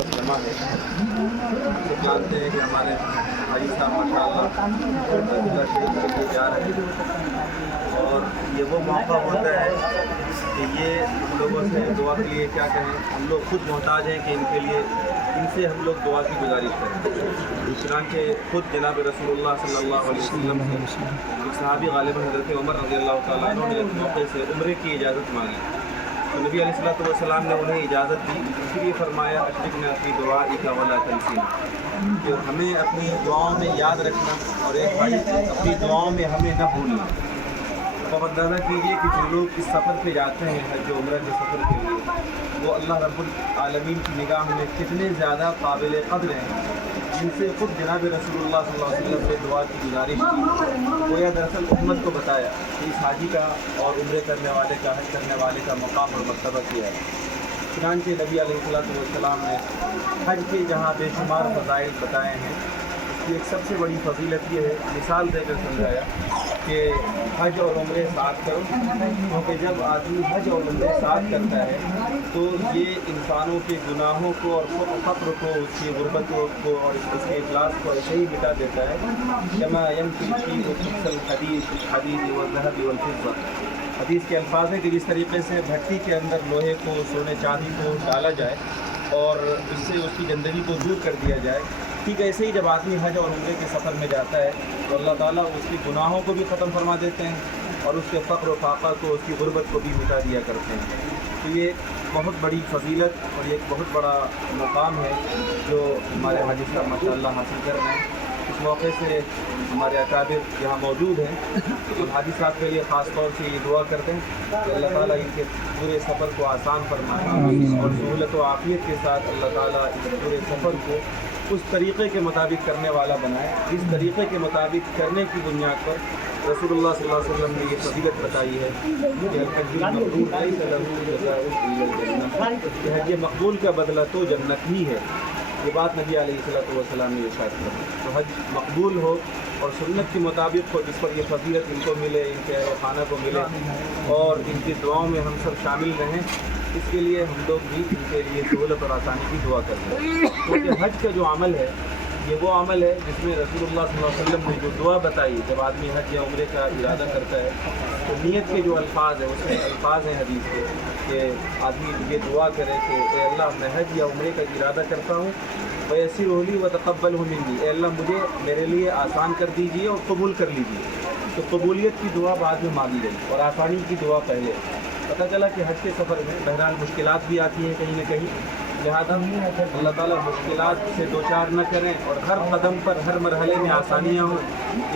पर जमा है। तो जानते हैं कि हमारे भाई साहब माशाअल्लाह शरीफ के लिए जा रहे हैं, और ये वो मौका होता है कि ये हम लोगों से दुआ के लिए क्या कहें, हम लोग खुद मोहताज हैं कि इनसे हम लोग दुआ की गुजारिश करें। चुनांचे खुद जनाब रसूलुल्लाह सल्लल्लाहु अलैहि वसल्लम से एक सहाबी गालिबन हज़रत उमर रज़ियल्लाहु तआला अन्हु ने एक मौके से उम्रे की इजाज़त मांगी, तो नबी अलैहिस्सलातु वस्सलाम ने उन्हें इजाज़त दी। फिर ये फरमाया अशरिकना फी दुआइका वला तनसीना, कि हमें अपनी दुआओं में याद रखना और एक भाई अपनी दुआओं में हमें न भूलना। अब अंदाज़ा कीजिए कि जो लोग इस सफ़र पे जाते हैं हज उम्रा के सफ़र के लिए, वो अल्लाह रब्बुल आलमीन की निगाह में कितने ज़्यादा काबिल क़द्र हैं, जिनसे खुद जनाब रसूलुल्लाह सल्लल्लाहु अलैहि वसल्लम ने दुआ की गुजारिश की। वो यह दरअसल उम्मत को बताया कि इस हाजी का और उम्रे करने वाले का, हज करने वाले का मकाम और मर्तबा किया है। चुनांचे नबी अलैहिस्सलातु वस्सलाम ने हज के जहाँ बेशुमार फ़ज़ाइल बताए हैं, उसकी एक सबसे बड़ी फजीलत ये है, मिसाल देकर समझाया कि हज और उम्रे साथ करो, क्योंकि जब आदमी हज और उम्रे साथ करता है तो ये इंसानों के गुनाहों को और फ़क्र को, उसकी गुर्बतों को और उसके इखलास को ऐसे ही मिटा देता है। जमा हदीस के अल्फाज हैं कि जिस तरीके से भट्टी के अंदर लोहे को, सोने चांदी को डाला जाए और उससे उसकी गंदगी को दूर कर दिया जाए, ठीक ऐसे ही जब आदमी हज और उम्रे के सफ़र में जाता है तो अल्लाह ताला उसकी गुनाहों को भी ख़त्म फरमा देते हैं और उसके फ़क्र व फाक़ा को, उसकी गुर्बत को भी मिटा दिया करते हैं। तो ये बहुत बड़ी फजीलत और ये एक बहुत बड़ा मुकाम है जो हमारे हाजी साहब माशाअल्लाह हासिल कर रहे हैं। इस मौके से हमारे अकाबिर यहाँ मौजूद हैं, तो हाजी साहब के लिए ख़ास तौर से ये दुआ करते हैं कि अल्लाह ताला इनके पूरे सफ़र को आसान फरमाए और सहूलत व आफ़ियत के साथ अल्लाह ताला इस पूरे सफ़र को उस तरीक़े के मुताबिक करने वाला बनाए जिस तरीक़े के मुताबिक करने की बुनियाद पर रसूलुल्लाह सल्लल्लाहु अलैहि वसल्लम ने ये फजीलत बताई है कि हज मकबूल का बदला तो जन्नत ही है। ये बात नबी अलैहिस्सलातु वस्सलाम ने इरशाद की। तो हज मकबूल हो और सुन्नत के मुताबिक हो, जिस पर ये फजीलत इनको मिले, इनके अहल खाना को मिले और इनकी दुआओं में हम सब शामिल रहें, इसके लिए हम लोग भी इनके लिए सहूलत और आसानी की दुआ करते हैं। क्योंकि हज का जो अमल है ये वो अमल है जिसमें रसूलुल्लाह सल्लल्लाहु अलैहि वसल्लम ने जो दुआ बताई, जब आदमी हज या उम्रे का इरादा करता है तो नीयत के जो अल्फाज हैं उसमें अल्फाज हैं हदीस के कि आदमी ये दुआ करे कि ए अल्लाह मैं हज या उम्रे का इरादा करता हूँ, वयस्सिर होली व तक़ब्बल मिन्नी, ए अल्लाह मुझे मेरे लिए आसान कर दीजिए और कबूल कर लीजिए। तो कबूलियत की दुआ बाद में मांगी गई और आसानी की दुआ पहले। पता चला कि हज के सफ़र में बहरहाल मुश्किलात भी आती हैं कहीं न कहीं, लिहाजा अल्लाह ताला मुश्किलात से दो चार न करें और हर कदम पर, हर मरहले में आसानियाँ हों,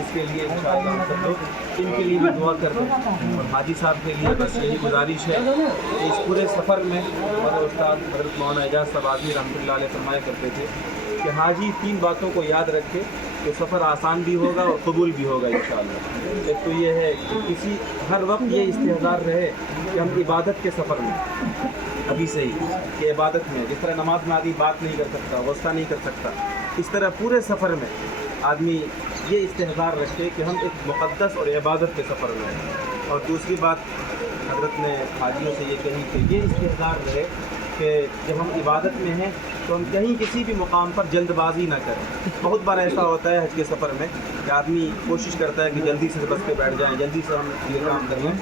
इसके लिए इंशाअल्लाह हम सब लोग इनके लिए भी दुआ कर दें। और हाजी साहब के लिए बस यही गुजारिश है कि इस पूरे सफ़र में हमारे उस्ताद हज़रत मौलाना एजाज़ साहब आदमी रहमतुल्लाह अलैह फरमाया करते थे कि हाजी 3 बातों को याद रखे तो सफ़र आसान भी होगा और कबूल भी होगा इंशाअल्लाह। एक तो ये है कि हर वक्त ये इस्तेहज़ार रहे कि हम इबादत के सफ़र में अभी से ही कि इबादत में जिस तरह नमाज में आदमी बात नहीं कर सकता, गुस्सा नहीं कर सकता, इस तरह पूरे सफ़र में आदमी ये इस्तेहज़ार रखे कि हम एक मुक़द्दस और इबादत के सफ़र में हैं। और दूसरी बात हज़रत ने हाजियों से ये कही कि ये इस्तेहज़ार रहे कि जब हम इबादत में हैं तो हम कहीं किसी भी मुकाम पर जल्दबाजी ना करें। बहुत बार ऐसा होता है हज के सफ़र में कि आदमी कोशिश करता है कि जल्दी से बस पे बैठ जाएं, जल्दी से हम ये काम कर लें,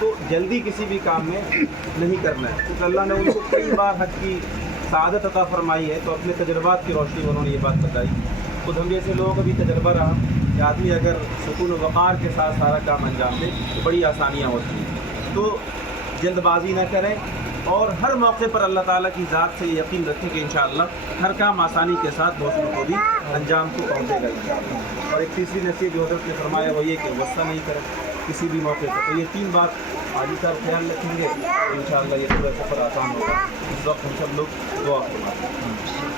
तो जल्दी किसी भी काम में नहीं करना है। क्योंकि अल्लाह ने उनको कई बार हज की सआदत अता फरमाई है, तो अपने तजर्बात की रोशनी में उन्होंने ये बात बताई। खुद हम जैसे लोगों का भी तजर्बा रहा कि आदमी अगर सुकून व वक़ार के साथ सारा काम अंजाम दे तो बड़ी आसानियाँ होती हैं। तो जल्दबाजी ना करें और हर मौके पर अल्लाह ताला की ज़ात से यकीन रखें कि इंशाअल्लाह हर काम आसानी के साथ दोस्तों को भी अंजाम को पहुँचेगा इंशाअल्लाह। और एक तीसरी नसीहत जो हज़रत ने फरमाया वो ये कि गुस्सा नहीं करें किसी भी मौके पर। तो ये 3 बात हाजी साहब ख्याल रखेंगे तो इंशाअल्लाह ये पूरा सफ़र आसान होगा। इस वक्त हम सब लोग दुआ करते हैं।